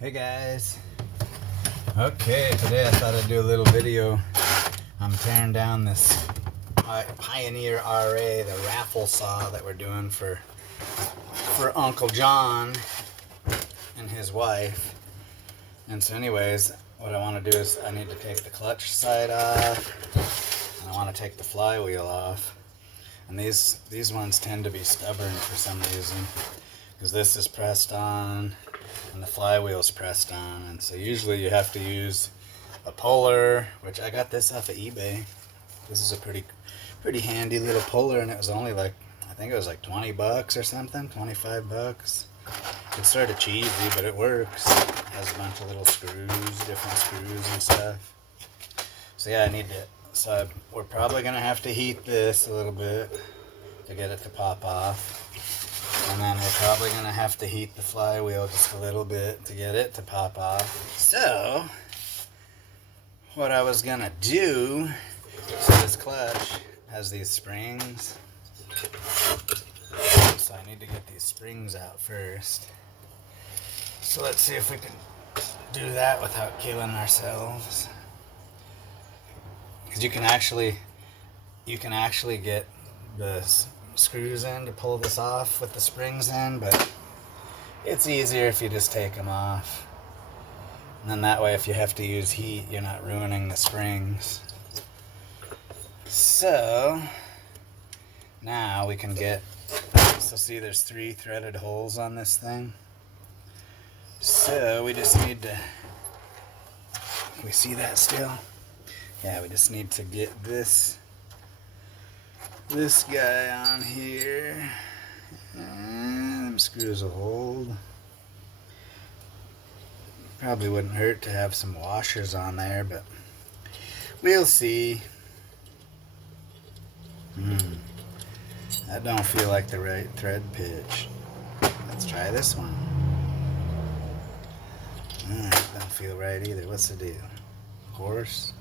Hey guys. Okay, today I thought I'd do a little video. I'm tearing down this Pioneer RA, the raffle saw that we're doing for Uncle John and his wife. And so anyways, what I want to do is I need to take the clutch side off, and I want to take the flywheel off. And these ones tend to be stubborn for some reason, because this is pressed on and the flywheel's pressed on, and so usually you have to use a puller, which I got this off of eBay. This is a pretty handy little puller, and it was only like, I think it was like 20 bucks or something, 25 bucks. It's sort of cheesy, but it works. It has a bunch of little screws, different screws and stuff. So yeah, so we're probably gonna have to heat this a little bit to get it to pop off. And then we're probably going to have to heat the flywheel just a little bit to get it to pop off. So, what I was going to do, so this clutch has these springs. So I need to get these springs out first. So let's see if we can do that without killing ourselves. Because you can actually get the screws in to pull this off with the springs in, but it's easier if you just take them off, and then that way if you have to use heat, you're not ruining the springs. So now we can see there's 3 threaded holes on this thing, so we just need to, we see that still? Yeah, we just need to get this guy on here, and them screws will hold. Probably wouldn't hurt to have some washers on there, but we'll see. That don't feel like the right thread pitch. Let's try this one. That don't feel right either. What's the deal? Coarse?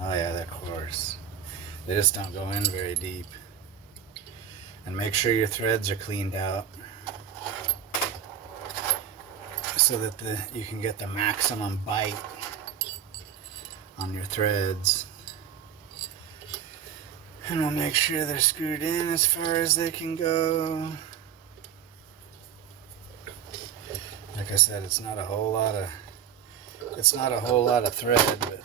Oh yeah, they're coarse. They just don't go in very deep. And make sure your threads are cleaned out so that you can get the maximum bite on your threads. And we'll make sure they're screwed in as far as they can go. Like I said, it's not a whole lot of thread, but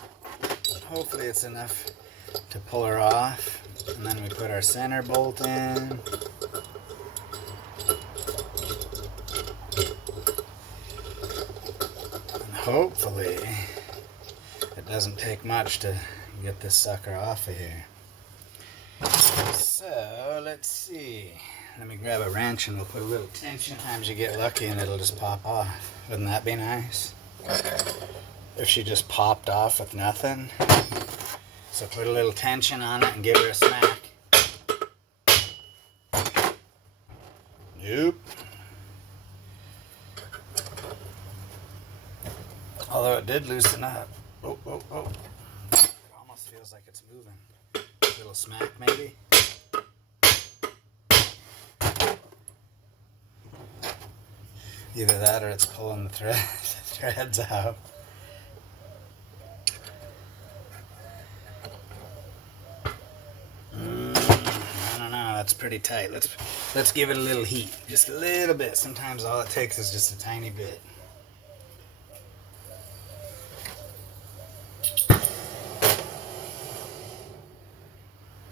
hopefully it's enough to pull her off. And then we put our center bolt in. And hopefully it doesn't take much to get this sucker off of here. So let's see. Let me grab a wrench and we'll put a little tension. Sometimes you get lucky and it'll just pop off. Wouldn't that be nice? If she just popped off with nothing. So put a little tension on it and give her a smack. Nope. Although it did loosen up. Oh. It almost feels like it's moving. A little smack maybe. Either that or it's pulling the threads out. That's pretty tight. Let's give it a little heat, just a little bit. Sometimes all it takes is just a tiny bit.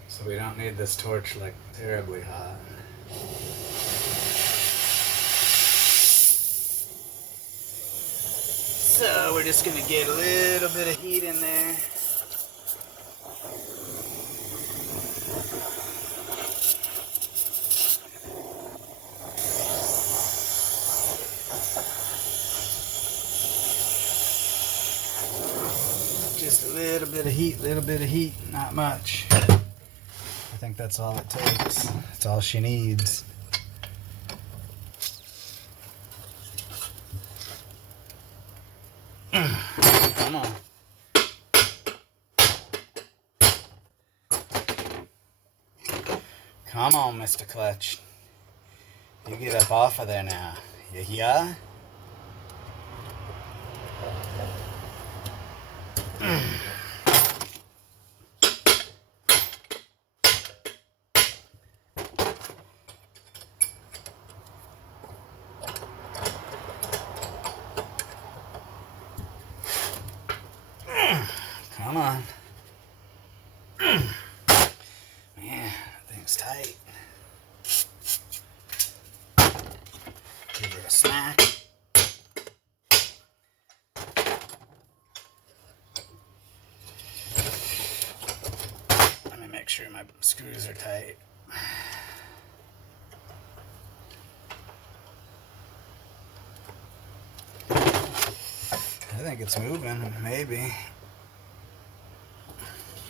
So we don't need this torch like terribly hot. So we're just gonna get a little bit of heat in there. Just a little bit of heat, not much. I think that's all it takes. That's all she needs. Come on. Come on, Mr. Clutch. You get up off of there now. You hear? Come on. Man, that thing's tight. Give it a smack. Let me make sure my screws are tight. I think it's moving, maybe.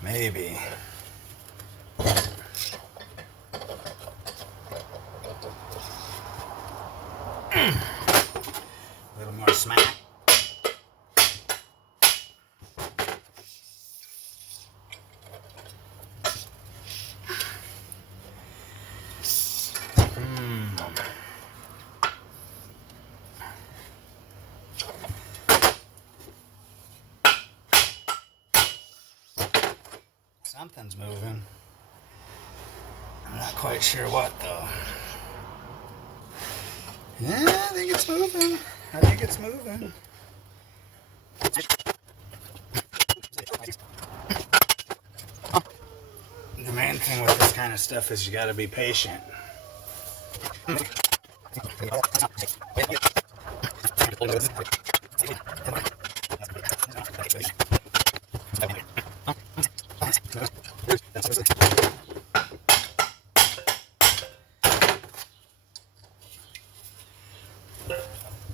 Maybe. A little more smack. Something's moving. I'm not quite sure what though. Yeah, I think it's moving. I think it's moving. The main thing with this kind of stuff is you gotta be patient.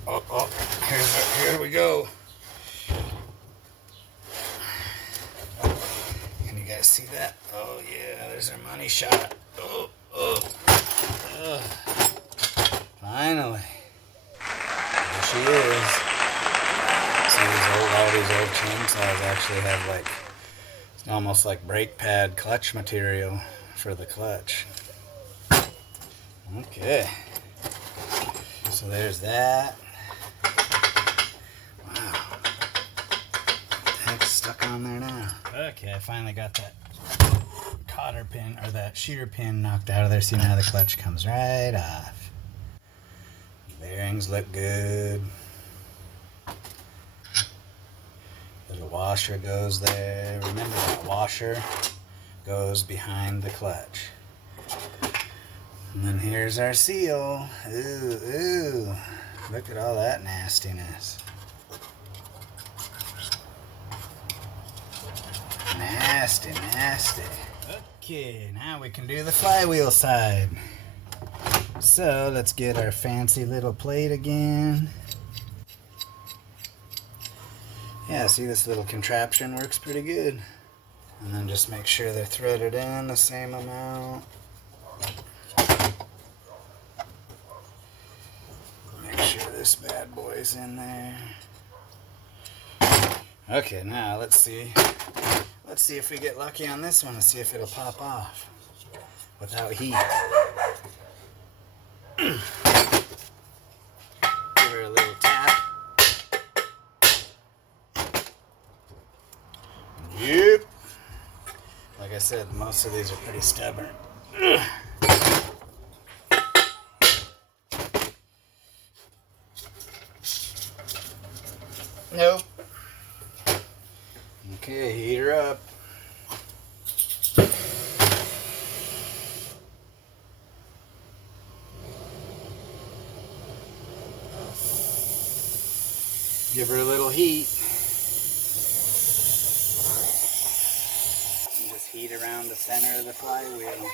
Oh, here we go. Can you guys see that? Oh yeah, there's our money shot. Oh. Finally. There she is. See, all these old chainsaws actually have like, it's almost like brake pad clutch material for the clutch. Okay. So there's that. Wow. What the heck's stuck on there now? Okay, I finally got that cotter pin, or that shear pin knocked out of there. See, now the clutch comes right off. Bearings look good. Little washer goes there. Remember, that washer goes behind the clutch. And then here's our seal. Ooh. Look at all that nastiness. Nasty. Okay, now we can do the flywheel side. So let's get our fancy little plate again. Yeah, see, this little contraption works pretty good. And then just make sure they're threaded in the same amount. Make sure this bad boy's in there. Okay, now let's see. Let's see if we get lucky on this one and see if it'll pop off without heat. Give her a little tap. Yep. Like I said, most of these are pretty stubborn. Nope. Okay, heat her up. Give her a little heat. And just heat around the center of the flywheel.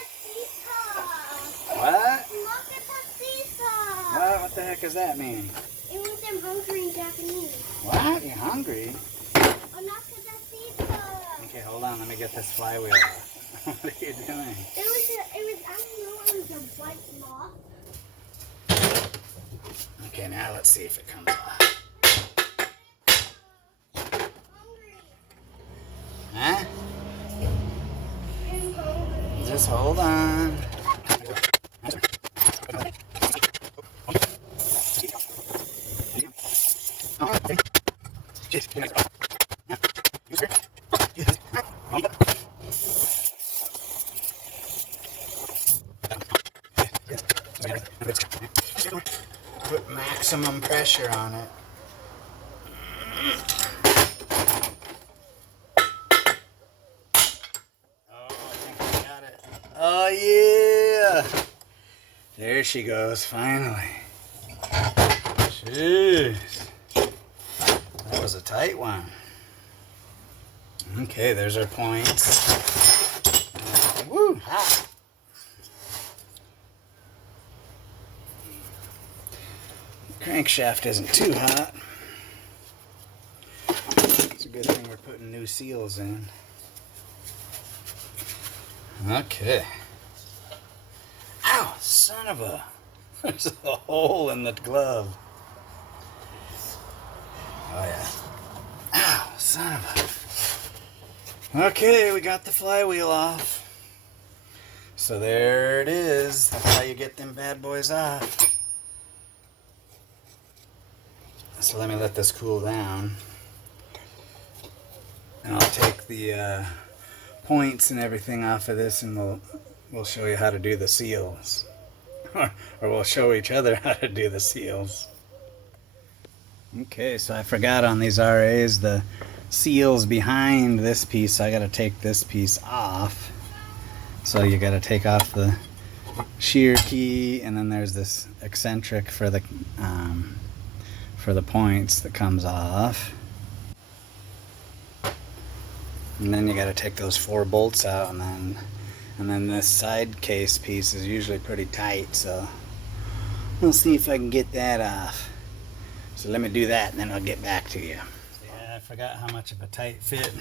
What? Look at the seesaw. What the heck does that mean? It was I'm hungry in Japanese. What? You're hungry? Oh, look at the seesaw. Okay, hold on. Let me get this flywheel off. What are you doing? It was I don't know, it was a white moth. Okay, now let's see if it comes off. Huh? I'm hungry. Just hold on. put maximum pressure on it. Oh, I think I got it. Oh yeah! There she goes, finally. Jeez. That was a tight one. Okay, there's our points. Woo! Hot. Crankshaft isn't too hot. It's a good thing we're putting new seals in. Okay. Ow! Son of a... There's a hole in the glove. Oh yeah. Ow! Son of a... Okay, we got the flywheel off. So there it is. That's how you get them bad boys off. So let me let this cool down. And I'll take the points and everything off of this, and we'll show you how to do the seals. Or we'll show each other how to do the seals. Okay, so I forgot on these RAs the seals behind this piece. So I got to take this piece off. So you got to take off the shear key, and then there's this eccentric for the points that comes off. And then you got to take those 4 bolts out, and then this side case piece is usually pretty tight, so we'll see if I can get that off. So let me do that, and then I'll get back to you. Yeah, I forgot how much of a tight fit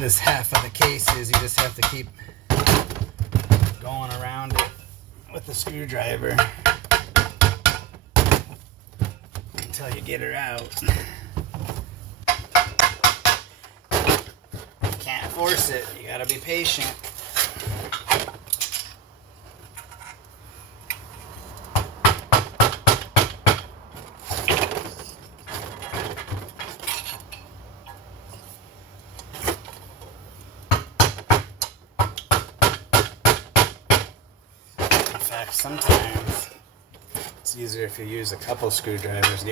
this half of the case is. You just have to keep going around it with the screwdriver until you get her out. You can't force it, you gotta be patient. Sometimes it's easier if you use a couple screwdrivers.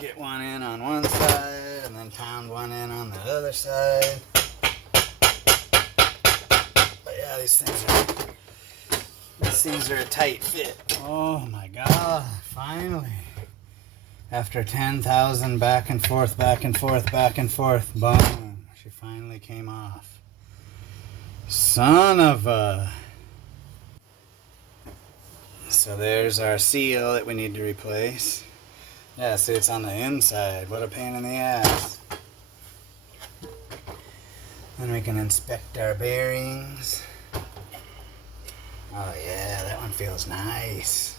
Get one in on one side and then pound one in on the other side. But yeah, these things are a tight fit. Oh my god, finally. After 10,000 back and forth, boom, she finally came off. Son of a... So there's our seal that we need to replace. Yeah, see, it's on the inside. What a pain in the ass. Then we can inspect our bearings. Oh yeah, that one feels nice.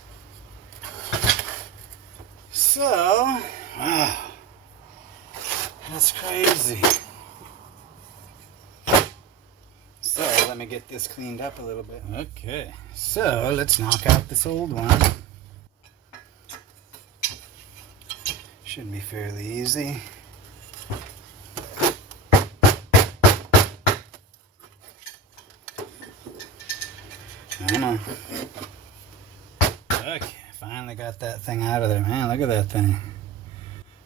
So, wow, that's crazy. So let me get this cleaned up a little bit. Okay, so let's knock out this old one. Should be fairly easy. Come on. Okay, finally got that thing out of there. Man, look at that thing.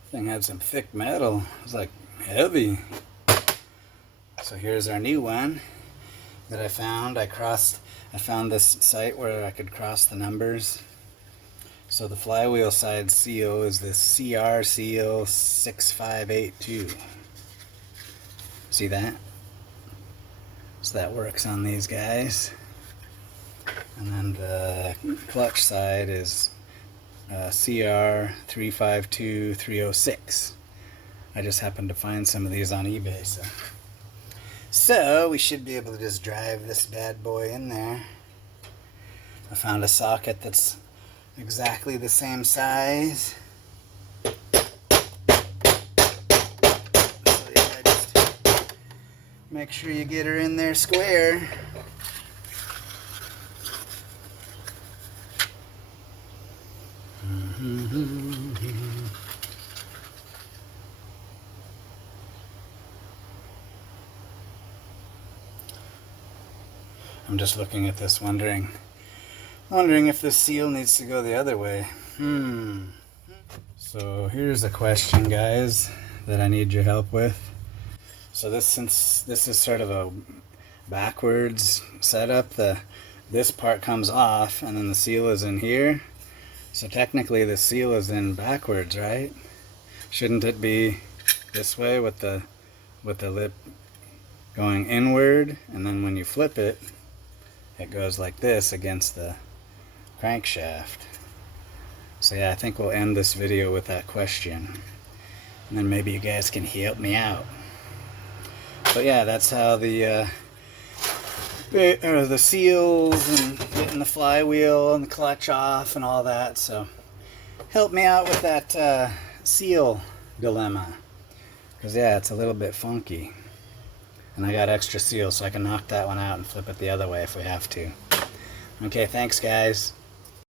Thing had some thick metal. It was like heavy. So here's our new one that I found. I found this site where I could cross the numbers. So the flywheel side seal is this CR seal 6582. See that? So that works on these guys. And then the clutch side is CR 352306. I just happened to find some of these on eBay. So we should be able to just drive this bad boy in there. I found a socket that's exactly the same size. So yeah, just make sure you get her in there square. I'm just looking at this wondering Wondering if this seal needs to go the other way. So here's a question, guys, that I need your help with. So since this is sort of a backwards setup, this part comes off and then the seal is in here. So technically the seal is in backwards, right? Shouldn't it be this way with the lip going inward, and then when you flip it, it goes like this against the crankshaft? So yeah, I think we'll end this video with that question, and then maybe you guys can help me out. But yeah, that's how the seals and getting the flywheel and the clutch off and all that. So help me out with that seal dilemma, because yeah, it's a little bit funky, and I got extra seals so I can knock that one out and flip it the other way if we have to. Okay, thanks guys.